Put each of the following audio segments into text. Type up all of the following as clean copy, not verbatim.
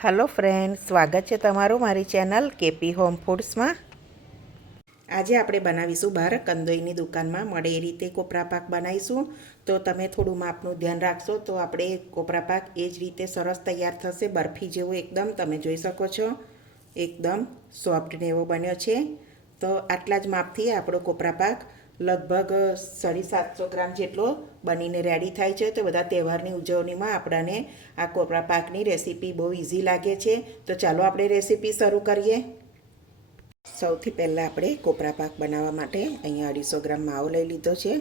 Hello friends, स्वागत है तमारू मारी चेनल केपी होम फूड्स में। आज आप बनावीशू बहार कंदोईनी दुकान में मळे ए रीते कोपरा पाक बनावीशू। तो तमे थोड़ू मापनु ध्यान राखशो तो आपणे कोपरा पाक ए ज रीते सरस तैयार थशे। बर्फी जेवो एकदम तमे जोई शको छो, एकदम सॉफ्ट ने एवो बन्यो छे। तो आटला ज मापथी आपणो कोपरा पाक लगभग 750 ग्राम जेटलो बनीने रेडी थाय छे। तो बधा तहेवारनी उजवणीमां आपणाने आ कोपरा पाकनी रेसिपी बहु इजी लागे छे। तो चालो आपणे रेसिपी शरू करीए। सौथी पहेला आपणे कोपरा पाक बनाववा माटे अहींया 250 ग्राम माવો लई लीधो छे,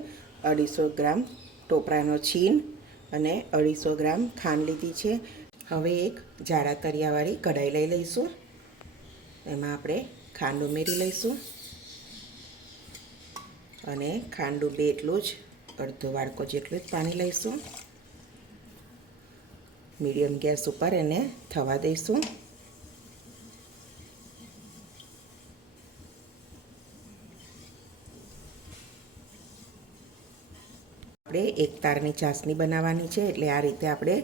250 ग्राम टोपरानो છીન અને 250 ग्राम ખાંડ લીધી છે। હવે એક જાડા તરિયાવાળી કઢાઈ લઈ લઈશું। એમાં આપણે ખાંડ ઉમેરી લઈશું અને ખાંડ ડૂબે એટલું જ અડધો વાડકો જેટલું જ પાણી લઈશું। મીડિયમ ગેસ ઉપર એને થવા દઈશું। આપણે એક તારની ચાસણી બનાવવાની છે, એટલે આ રીતે આપણે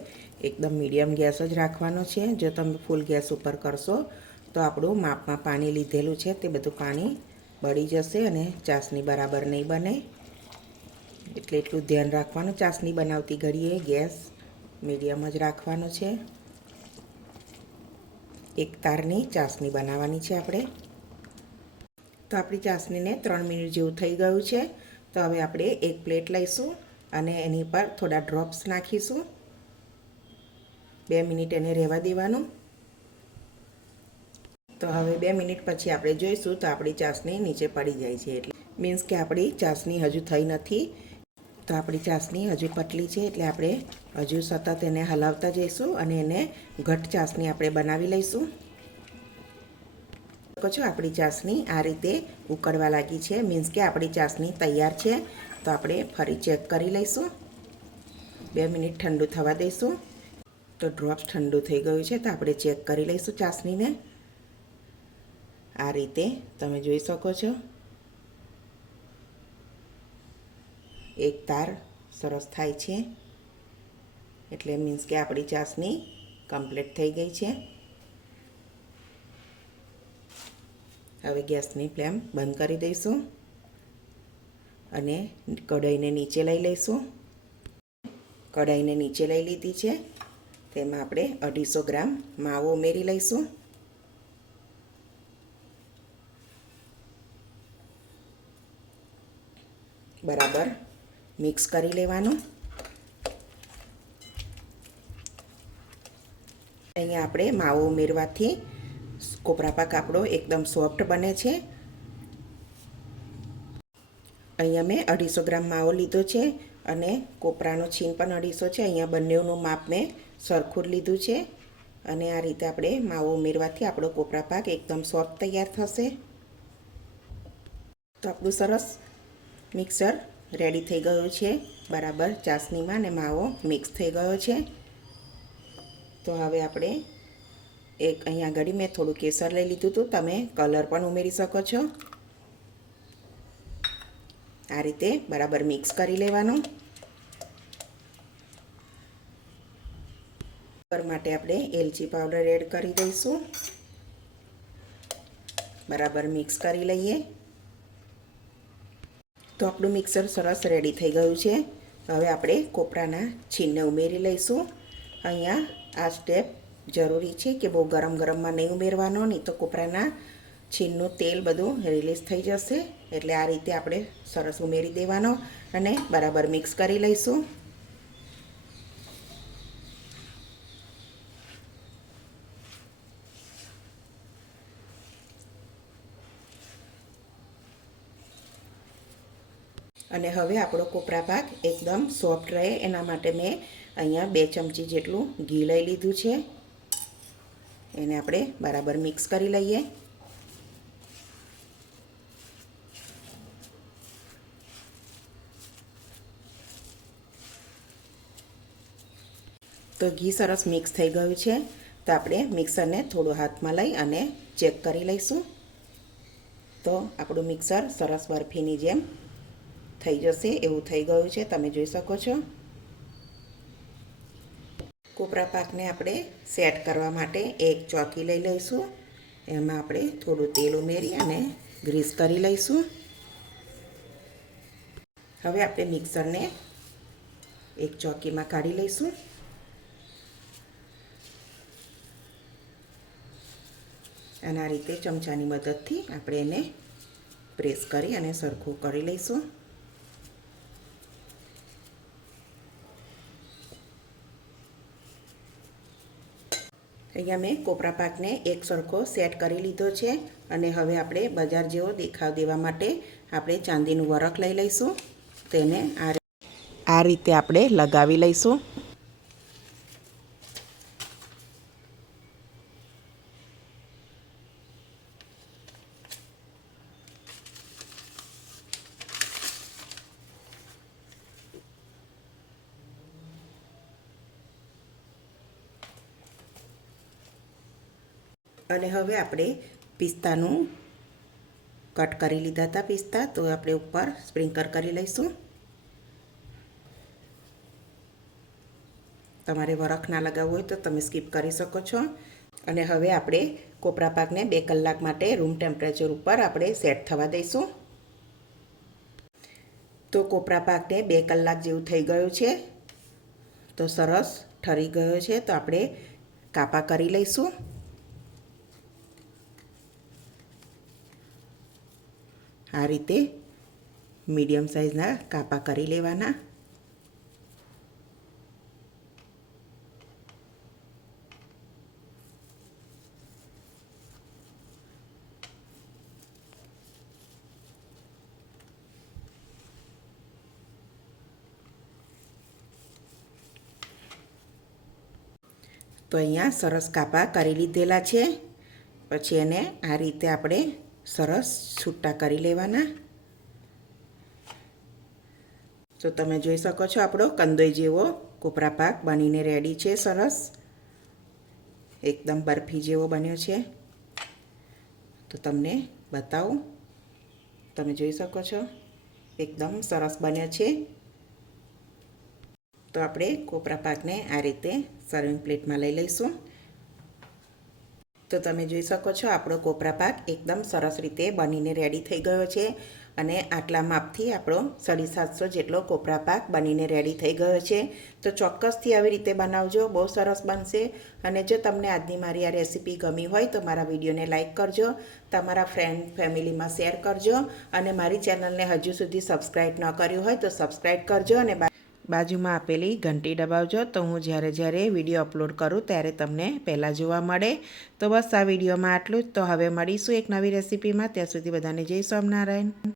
એકદમ મીડિયમ ગેસ જ રાખવાનો છે। જો તમે ફૂલ ગેસ ઉપર કરશો તો આપણું માપમાં પાણી લીધેલું છે તે બધું પાણી બળી જશે અને ચાસણી બરાબર નહીં બને। એટલે એટલું ધ્યાન રાખવાનું, ચાસણી બનાવતી ઘડીએ ગેસ મીડિયમ જ રાખવાનો છે। એક તારની ચાસણી બનાવવાની છે આપણે। તો આપણી ચાસણીને 3 મિનિટ જેવું થઈ ગયું છે। તો હવે આપણે એક પ્લેટ લઈશું અને એની પર થોડા ડ્રોપ્સ નાખીશું। 2 મિનિટ એને રહેવા દેવાનું। તો હવે 2 મિનિટ પછી આપણે જોઈશું તો આપણી ચાસણી નીચે પડી જાય છે, એટલે મીન્સ કે આપણી ચાસણી હજુ થઈ નથી। તો આપણી ચાસણી હજુ પતલી છે, એટલે આપણે હજુ સતત એને હલાવતા જઈશું અને એને ઘટ ચાસણી આપણે બનાવી લઈશું। તો છો આપણી ચાસણી આ રીતે ઉકળવા લાગી છે, મીન્સ કે આપણી ચાસણી તૈયાર છે। તો આપણે ફરી ચેક કરી લઈશું। 2 મિનિટ ઠંડુ થવા દઈશું। તો ડ્રોપ્સ ઠંડુ થઈ ગયું છે, તો આપણે ચેક કરી લઈશું ચાસણીને। આ રીતે તમે જોઈ શકો છો એક તાર સરસ થાય છે, એટલે મીન્સ કે આપણી ચાસણી કમ્પ્લીટ થઈ ગઈ છે। હવે ગેસની ફ્લેમ બંધ કરી દઈશું અને કઢાઈને નીચે લઈ લઈશું। કઢાઈને નીચે લઈ લીધી છે, તેમાં આપણે 250 ગ્રામ માવો ઉમેરી લઈશું। બરાબર મિક્સ કરી લેવાનું। અહીંયા આપણે માવો ઉમેરવાથી કોપરા પાક આપણો એકદમ સોફ્ટ બને છે। અહીંયા મેં 250 ગ્રામ માવો લીધો છે અને કોપરાનો છીન પણ 250 છે। અહીંયા બંનેનું માપ મેં સરખું લીધું છે અને આ રીતે આપણે માવો ઉમેરવાથી આપણો કોપરા પાક એકદમ સોફ્ટ તૈયાર થશે। તો આપણું સરસ મિક્સર રેડી થઈ ગયું છે, બરાબર ચાસણીમાં ને માવો મિક્સ થઈ ગયો છે। તો હવે આપણે એક અહીંયા આગળ મેં થોડું કેસર લઈ લીધું હતું, તમે કલર પણ ઉમેરી શકો છો। આ રીતે બરાબર મિક્સ કરી લેવાનું। કલર માટે આપણે એલચી પાવડર એડ કરી દઈશું। બરાબર મિક્સ કરી લઈએ। તો આપણું મિક્સર સરસ રેડી થઈ ગયું છે। હવે આપણે કોપરાના છીનને ઉમેરી લઈશું। અહીંયા આ સ્ટેપ જરૂરી છે કે બહુ ગરમ ગરમમાં નહીં ઉમેરવાનો, નહીં તો કોપરાના છીનનું તેલ બધું રિલીઝ થઈ જશે। એટલે આ રીતે આપણે સરસ ઉમેરી દેવાનો અને બરાબર મિક્સ કરી લઈશું। અને હવે આપણો કોપરા પાક એકદમ સોફ્ટ રહે એના માટે મેં અહીંયા 2 ચમચી જેટલું ઘી લઈ લીધું છે। એને આપણે બરાબર મિક્સ કરી લઈએ। તો ઘી સરસ મિક્સ થઈ ગયું છે, તો આપણે મિક્સરને થોડું હાથમાં લઈ અને ચેક કરી લઈશું। તો આપણું મિક્સર સરસ બરફીની જેમ થઈ જશે એવું થઈ ગયું છે, તમે જોઈ શકો છો। કોપરા પાકને આપણે સેટ કરવા માટે એક ચોકી લઈ લઈશું. એમાં આપણે થોડું તેલ ઉમેરી અને ગ્રીસ કરી લઈશું. હવે આપણે મિક્સરને એક ચોકીમાં કાઢી લઈશું. અને આ રીતે ચમચાની મદદથી આપણે એને પ્રેસ કરી અને સરખું કરી લઈશું. અહીંયા મેં કોપરા પાકને એક સરખો સેટ કરી લીધો છે અને હવે આપણે બજાર જેવો દેખાવ દેવા માટે આપણે ચાંદીનું વરખ લઈ લઈશું. તેને આ રીતે આપણે લગાવી લઈશું. અને હવે આપણે પિસ્તાનું કટ કરી લીધા હતા પિસ્તા, તો આપણે ઉપર સ્પ્રિંકલ કરી લઈશું. તમારે વરખ ના લગાવવું હોય તો તમે સ્કીપ કરી શકો છો. અને હવે આપણે કોપરા પાકને 2 કલાક માટે રૂમ ટેમ્પરેચર ઉપર આપણે સેટ થવા દઈશું. તો કોપરા પાકને 2 કલાક જેવું થઈ ગયું છે. તો સરસ ઠરી ગયો છે. તો આપણે કાપા કરી લઈશું. આ રીતે મીડિયમ સાઇઝના કાપા કરી લેવાના. તો અહીંયા સરસ કાપા કરી લીધેલા છે. પછી એને આ રીતે આપણે સરસ છૂટા કરી લેવાના. તો તમે જોઈ શકો છો આપણો કંદોઈ જેવો કોપરા પાક બનીને રેડી છે. સરસ એકદમ બરફી જેવો બન્યો છે. તો તમને બતાવું, તમે જોઈ શકો છો એકદમ સરસ બન્યો છે. તો આપણે કોપરા પાકને આ રીતે સર્વિંગ પ્લેટમાં લઈ લઈશું. તો તમે જોઈ શકો છો આપણો કોપરા પાક એકદમ સરસ રીતે બનીને રેડી થઈ ગયો છે. અને આટલા માપથી આપણો 750 જેટલો કોપરા પાક બનીને રેડી થઈ ગયો છે. તો ચોક્કસથી આવી રીતે બનાવજો, બહુ સરસ બનશે. અને જો તમને આજની મારી આ રેસીપી ગમી હોય તો મારા વિડીયોને લાઇક કરજો, તમારા ફ્રેન્ડ ફેમિલીમાં શેર કરજો. અને મારી ચેનલને હજુ સુધી સબસ્ક્રાઈબ ન કર્યું હોય તો સબસ્ક્રાઈબ કરજો અને બાજુમાં આપેલી ઘંટી દબાવજો. તો હું જ્યારે વિડીયો અપલોડ કરું ત્યારે તમને પહેલાં જોવા મળે. તો બસ આ વિડીયોમાં આટલું જ. તો હવે મળીશું એક નવી રેસીપીમાં. ત્યાં સુધી બધાને જય સ્વામિનારાયણ.